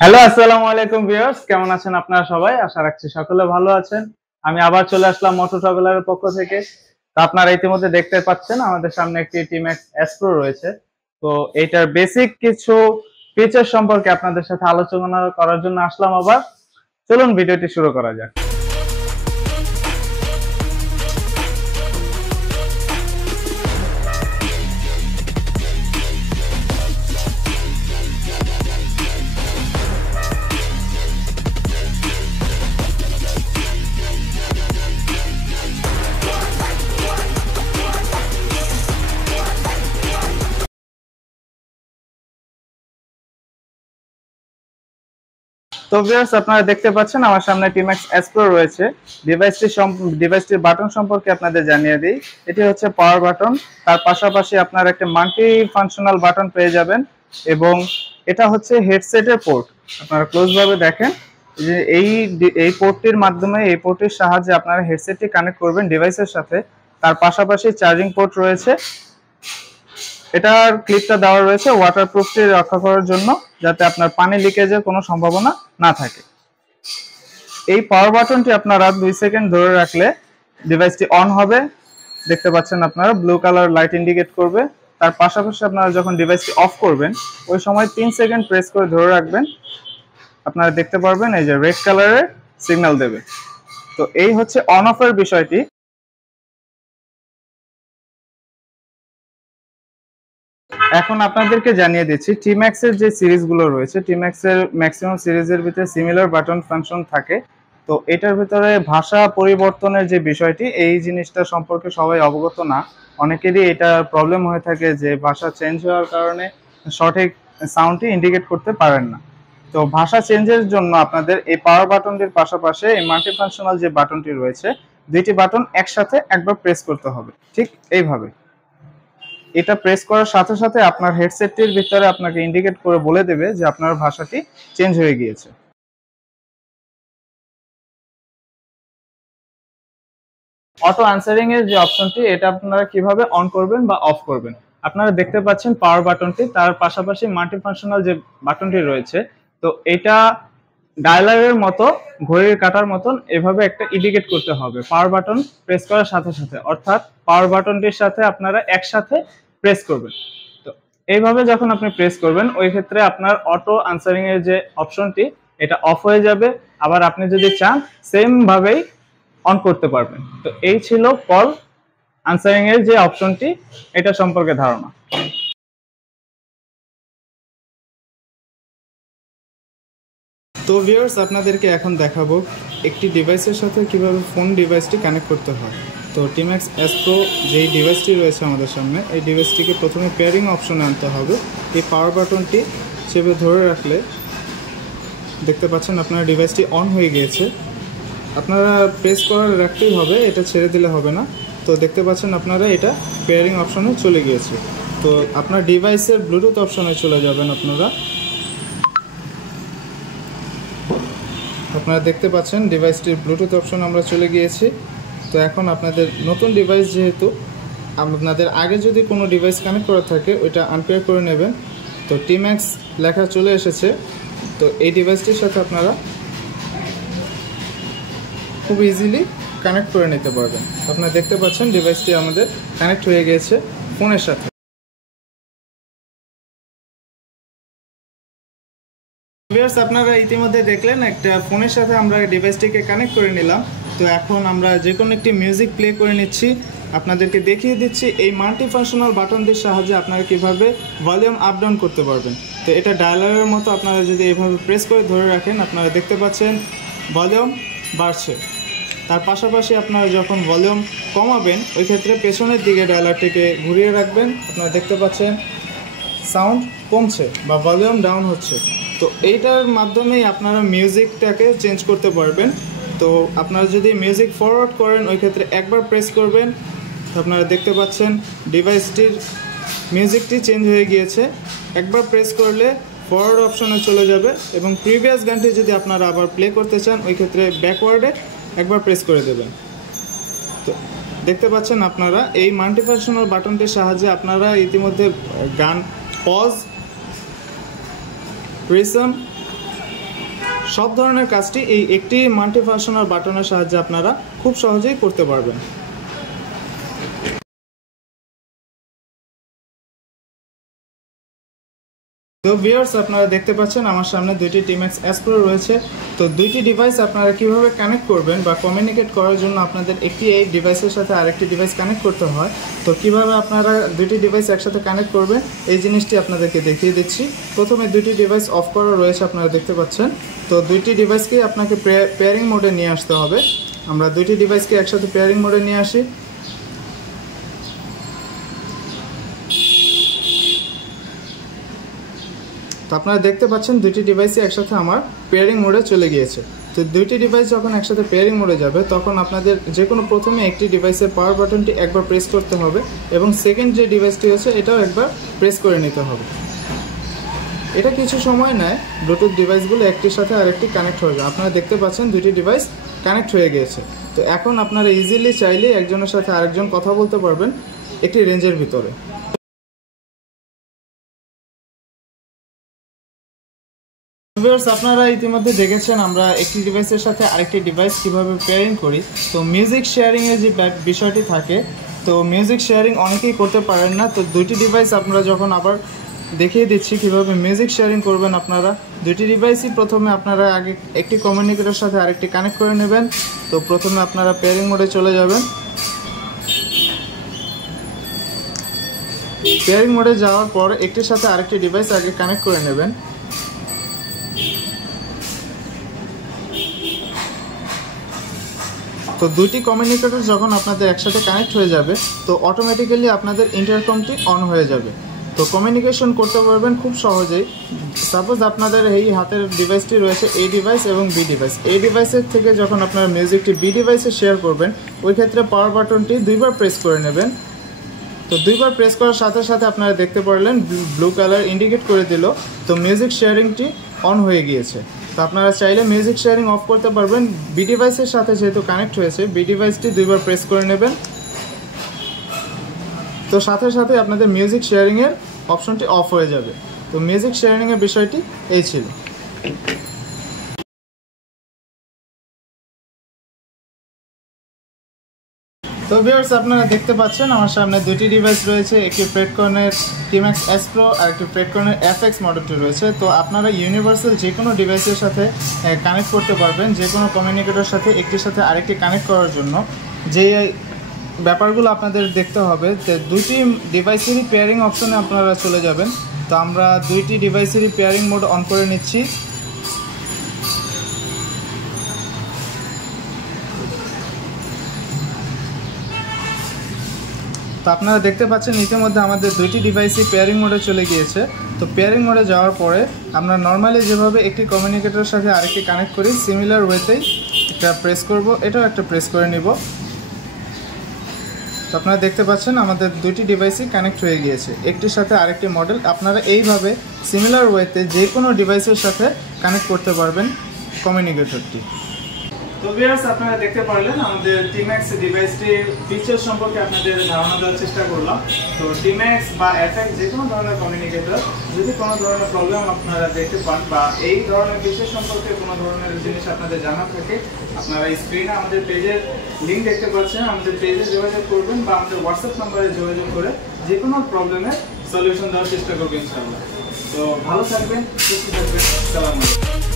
Hello, আসসালামু আলাইকুম viewers, কেমন আছেন আপনারা সবাই? আশা রাখছি সকলে ভালো আছেন। আমি আবার চলে আসলাম মোটো ট্রাভেলারের পক্ষ থেকে। তো আপনারা ইতিমধ্যে দেখতে পাচ্ছেন আমাদের সামনে একটি টিম্যাক্স এস প্রো রয়েছে। তো এইটার বেসিক কিছু ফিচার সম্পর্কে আপনাদের সাথে আলোচনা করার জন্য আসলাম আবার। চলুন ভিডিওটি শুরু করা যাক। তো ভিউয়ার্স, আপনারা দেখতে পাচ্ছেন আমার সামনে টিম্যাক্স এস প্রো রয়েছে। ডিভাইসটির বাটন সম্পর্কে আপনাদের জানিয়ে দিই। এটি হচ্ছে পাওয়ার বাটন। তার পাশাপাশি আপনারা একটা মাল্টি ফাংশনাল বাটন পেয়ে যাবেন এবং এটা হচ্ছে হেডসেটের পোর্ট। আপনারা ক্লোজ ভাবে দেখেন যে এই পোর্টটির মাধ্যমে, এই পোর্টের সাহায্যে আপনারা হেডসেটটি কানেক্ট করবেন ডিভাইসের সাথে। তার পাশাপাশি চার্জিং পোর্ট রয়েছে। এটার ক্লিপটা দেওয়া রয়েছে ওয়াটারপ্রুফটি রক্ষা করার জন্য, যাতে আপনার পানি লিকেজের কোনো সম্ভাবনা না থাকে। এই পাওয়ার বাটনটি আপনারা 2 সেকেন্ড ধরে রাখলে ডিভাইসটি অন হবে। দেখতে পাচ্ছেন আপনারা ব্লু কালার লাইট ইন্ডিকেট করবে। তার পাশাপাশি আপনারা যখন ডিভাইসটি অফ করবেন ওই সময় 3 সেকেন্ড প্রেস করে ধরে রাখবেন। আপনারা দেখতে পারবেন এই যে রেড কালারের সিগন্যাল দেবে। তো এই হচ্ছে অন অফের বিষয়টি। এখন আপনাদেরকে জানিয়ে দিচ্ছি টিম্যাক্স এর যে সিরিজগুলো রয়েছে, টিম্যাক্স এর ম্যাক্সিমাম সিরিজের ভিতরে সিমিলার বাটন ফাংশন থাকে। তো এটার ভিতরে ভাষা পরিবর্তনের যে বিষয়টি, এই জিনিসটা সম্পর্কে সবাই অবগত না। অনেকেরই এটা প্রবলেম হয়ে থাকে যে ভাষা চেঞ্জ হওয়ার কারণে সঠিক সাউন্ডটি ইন্ডিকেট করতে পারেন না। তো ভাষা চেঞ্জের জন্য আপনাদের এই পাওয়ার বাটনটির পাশাপাশি এই মাল্টি ফাংশনাল যে বাটনটি রয়েছে, দুইটি বাটন একসাথে একবার প্রেস করতে হবে, ঠিক এইভাবে। এটা প্রেস করার সাথে সাথে আপনার হেডসেটটির ভিতরে আপনাকে ইন্ডিকেট করে বলে দেবে যে আপনার ভাষাটি চেঞ্জ হয়ে গিয়েছে। অটো আনসারিং এর যে অপশনটি, এটা আপনারা কিভাবে অন করবেন বা অফ করবেন। আপনারা দেখতে পাচ্ছেন পাওয়ার বাটনটি, তার পাশাপাশি মাল্টি ফাংশনাল যে বাটনটি রয়েছে। তো এটা ডায়ালারের মতো, ঘড়ির কাঁটার মতন এভাবে একটা ইন্ডিকেট করতে হবে পাওয়ার বাটন প্রেস করার সাথে সাথে, অর্থাৎ পাওয়ার বাটনটির সাথে আপনারা একসাথে প্রেস করবেন। তো এইভাবে যখন আপনি প্রেস করবেন ওই ক্ষেত্রে আপনার অটো আনসারিং এর যে অপশনটি, এটা অফ হয়ে যাবে। আবার আপনি যদি চান সেম ভাবেই অন করতে পারবেন। তো এই ছিল কল আনসারিং এর যে অপশনটি, এটা সম্পর্কে ধারণা। তো ভিউয়ার্স, আপনাদেরকে এখন দেখাবো একটি ডিভাইসের সাথে কিভাবে ফোন ডিভাইসটি কানেক্ট করতে হয়। তো টিম্যাক্স এস প্রো যেই ডিভাইসটি রয়েছে আমাদের সামনে, এই ডিভাইসটিকে প্রথমে পেয়ারিং অপশনে আনতে হবে। এই পাওয়ার বাটনটি চেপে ধরে রাখলে দেখতে পাচ্ছেন আপনার ডিভাইসটি অন হয়ে গিয়েছে। আপনারা প্রেস করার রাখতেই হবে, এটা ছেড়ে দিলে হবে না। তো দেখতে পাচ্ছেন আপনারা এটা পেয়ারিং অপশনে চলে গিয়েছে। তো আপনার ডিভাইসের ব্লুটুথ অপশনে চলে যাবেন। আপনারা দেখতে পাচ্ছেন ডিভাইসটির ব্লুটুথ অপশন আমরা চলে গিয়েছি। তো এখন আপনাদের নতুন ডিভাইস, যেহেতু আপনাদের আগে যদি কোনো ডিভাইস কানেক্ট করা থাকে ওইটা আনপেয়ার করে নেবেন। তো টিম্যাক্স লেখা চলে এসেছে। তো এই ডিভাইসটির সাথে আপনারা খুব ইজিলি কানেক্ট করে নিতে পারবেন। আপনারা দেখতে পাচ্ছেন ডিভাইসটি আমাদের কানেক্ট হয়ে গিয়েছে ফোনের সাথে। ভিউয়ার্স, আপনারা ইতিমধ্যে দেখলেন একটা ফোনের সাথে আমরা ডিভাইসটিকে কানেক্ট করে নিলাম। তো এখন আমরা যে কোনো একটি মিউজিক প্লে করে নিচ্ছি, আপনাদেরকে দেখিয়ে দিচ্ছি এই মাল্টি ফাংশনাল বাটনটির সাহায্যে আপনারা কিভাবে ভলিউম আপ ডাউন করতে পারবেন। তো এটা ডায়ালারের মতো, আপনারা যদি এভাবে প্রেস করে ধরে রাখেন আপনারা দেখতে পাচ্ছেন ভলিউম বাড়ছে। তার পাশাপাশি আপনারা যখন ভলিউম কমাবেন ওই ক্ষেত্রে পেছনের দিকে ডায়ালারটিকে ঘুরিয়ে রাখবেন। আপনারা দেখতে পাচ্ছেন সাউন্ড কমছে বা ভলিউম ডাউন হচ্ছে। তো এইটার মাধ্যমেই আপনারা মিউজিকটাকে চেঞ্জ করতে পারবেন। তো আপনারা যদি মিউজিক ফরওয়ার্ড করেন ওই ক্ষেত্রে একবার প্রেস করবেন, আপনারা দেখতে পাচ্ছেন ডিভাইসটির মিউজিকটি চেঞ্জ হয়ে গিয়েছে। একবার প্রেস করলে ফরওয়ার্ড অপশনে চলে যাবে এবং প্রিভিয়াস গানটি যদি আপনারা আবার প্লে করতে চান ওই ক্ষেত্রে ব্যাকওয়ার্ডে একবার প্রেস করে দেবেন। তো দেখতে পাচ্ছেন আপনারা এই মাল্টিফাংশনাল বাটনটির সাহায্যে আপনারা ইতিমধ্যে গান পজ, রিসম সব ধরনের কাজটি এই একটি মাল্টিফাংশনাল বাটনের সাহায্যে আপনারা খুব সহজেই করতে পারবেন। তো ভিউয়ার্স, আপনারা দেখতে পাচ্ছেন আমার সামনে দুইটি টিম্যাক্স এস প্রো রয়েছে। তো দুইটি ডিভাইস আপনারা কিভাবে কানেক্ট করবেন বা কমিউনিকেট করার জন্য আপনাদের একটি এই ডিভাইসের সাথে আরেকটি ডিভাইস কানেক্ট করতে হয়। তো কিভাবে আপনারা দুইটি ডিভাইস একসাথে কানেক্ট করবেন এই জিনিসটি আপনাদেরকে দেখিয়ে দিচ্ছি। প্রথমে দুইটি ডিভাইস অফ করা রয়েছে, আপনারা দেখতে পাচ্ছেন। তো দুইটি ডিভাইসকে আপনাকে পেয়ারিং মোডে নিয়ে আসতে হবে। আমরা দুইটি ডিভাইসকে একসাথে পেয়ারিং মোডে নিয়ে আসি। তো আপনারা দেখতে পাচ্ছেন দুইটি ডিভাইসই একসাথে আমার পেয়ারিং মোডে চলে গিয়েছে। তো দুইটি ডিভাইস যখন একসাথে পেয়ারিং মোডে যাবে তখন আপনাদের যে কোনো প্রথমে একটি ডিভাইসের পাওয়ার বাটনটি একবার প্রেস করতে হবে এবং সেকেন্ড যে ডিভাইসটি আছে এটাও একবার প্রেস করে নিতে হবে। এটা কিছু সময় নেয়, ব্লুটুথ ডিভাইসগুলো একটির সাথে আরেকটি কানেক্ট হয়ে যায়। আপনারা দেখতে পাচ্ছেন দুইটি ডিভাইস কানেক্ট হয়ে গিয়েছে। তো এখন আপনারা ইজিলি চাইলে একজনের সাথে আরেকজন কথা বলতে পারবেন একটি রেঞ্জের ভিতরে। ভিউয়ার্স, আপনারা ইতিমধ্যে দেখেছেন আমরা একটি ডিভাইসের সাথে আরেকটি ডিভাইস কিভাবে পেয়ারিং করি। তো মিউজিক শেয়ারিং এর যে বিষয়টি থাকে, তো মিউজিক শেয়ারিং অনেকেই করতে পারেন না। তো দুইটি ডিভাইস আপনারা যখন আবার দেখিয়ে দিচ্ছি কিভাবে মিউজিক শেয়ারিং করবেন। আপনারা দুইটি ডিভাইসই প্রথমে আপনারা আগে একটি কমিউনিকেটরের সাথে আরেকটি কানেক্ট করে নেবেন। তো প্রথমে আপনারা পেয়ারিং মোডে চলে যাবেন। পেয়ারিং মোডে যাওয়ার পর একটির সাথে আরেকটি ডিভাইস আগে কানেক্ট করে নেবেন। তো দুইটি কমিউনিকেটর যখন আপনাদের একসাথে কানেক্ট হয়ে যাবে তো অটোমেটিক্যালি আপনাদের ইন্টারকমটি অন হয়ে যাবে। তো কমিউনিকেশন করতে পারবেন খুব সহজেই। সাপোজ আপনাদের এই হাতের ডিভাইসটি রয়েছে এ ডিভাইস এবং বি ডিভাইস। এই ডিভাইসের থেকে যখন আপনারা মিউজিকটি বি ডিভাইসে শেয়ার করবেন ওই ক্ষেত্রে পাওয়ার বাটনটি দুইবার প্রেস করে নেবেন। তো দুইবার প্রেস করার সাথে সাথে আপনারা দেখতে পারলেন ব্লু কালার ইন্ডিকেট করে দিল। তো মিউজিক শেয়ারিংটি অন হয়ে গিয়েছে। তো আপনারা চাইলে মিউজিক শেয়ারিং অফ করতে পারবেন। বি ডিভাইসের সাথে যেহেতু কানেক্ট হয়েছে বি ডিভাইসটি দুইবার প্রেস করে নেবেন। তো সাথে সাথে আপনাদের মিউজিক শেয়ারিংয়ের অপশনটি অফ হয়ে যাবে। তো মিউজিক শেয়ারিংয়ের বিষয়টি এই ছিল। তো ভিউয়ার্স, আপনারা দেখতে পাচ্ছেন আমার সামনে দুটি ডিভাইস রয়েছে, একটি ফ্রেডকনের টিম্যাক্স এস প্রো আর একটি ফ্রেডকনের এফএক্স মডেলটি রয়েছে। তো আপনারা ইউনিভার্সাল যে কোনো ডিভাইসের সাথে কানেক্ট করতে পারবেন, যে কোনো কমিউনিকেটরের সাথে একটির সাথে আরেকটি কানেক্ট করার জন্য যে ব্যাপারগুলো আপনাদের দেখতে হবে। যে দুটি ডিভাইসেরই পেয়ারিং অপশনে আপনারা চলে যাবেন। তো আমরা দুইটি ডিভাইসেরই পেয়ারিং মোড অন করে নিচ্ছি। তো আপনারা দেখতে পাচ্ছেন ইতিমধ্যে আমাদের দুইটি ডিভাইসই পেয়ারিং মোডে চলে গিয়েছে। তো পেয়ারিং মোডে যাওয়ার পরে আমরা নর্মালি যেভাবে একটি কমিউনিকেটরের সাথে আরেকটি কানেক্ট করি সিমিলার ওয়েতেই একটা প্রেস করব, এটাও একটা প্রেস করে নিব। তো আপনারা দেখতে পাচ্ছেন আমাদের দুইটি ডিভাইসই কানেক্ট হয়ে গিয়েছে একটির সাথে আরেকটি মডেল। আপনারা এইভাবে সিমিলার ওয়েতে যে কোনো ডিভাইসের সাথে কানেক্ট করতে পারবেন কমিউনিকেটরটি। তো ভিউয়ার্স, আপনারা দেখতে পারলেন আমাদের টিম্যাক্স ডিভাইসটির ফিচার সম্পর্কে আপনাদের ধারণা দেওয়ার চেষ্টা করলাম। তো টিম্যাক্স বা এফএক্স যে কোনো ধরনের কমিউনিকেটর যদি কোনো ধরনের প্রবলেম আপনারা দেখতে পান বা এই ধরনের ফিচার সম্পর্কে কোনো ধরনের জিনিস আপনাদের জানা থাকে, আপনারা স্ক্রিনে আমাদের পেজের লিঙ্ক দেখতে পাচ্ছেন। আমাদের পেজে যোগাযোগ করবেন বা আমাদের হোয়াটসঅ্যাপ নাম্বারে যোগাযোগ করে যে কোনো প্রবলেমের সলিউশন দেওয়ার চেষ্টা করবেন ইনশাআল্লাহ। তো ভালো থাকবেন, সুস্থ থাকবেন, সালাম আলাইকুম।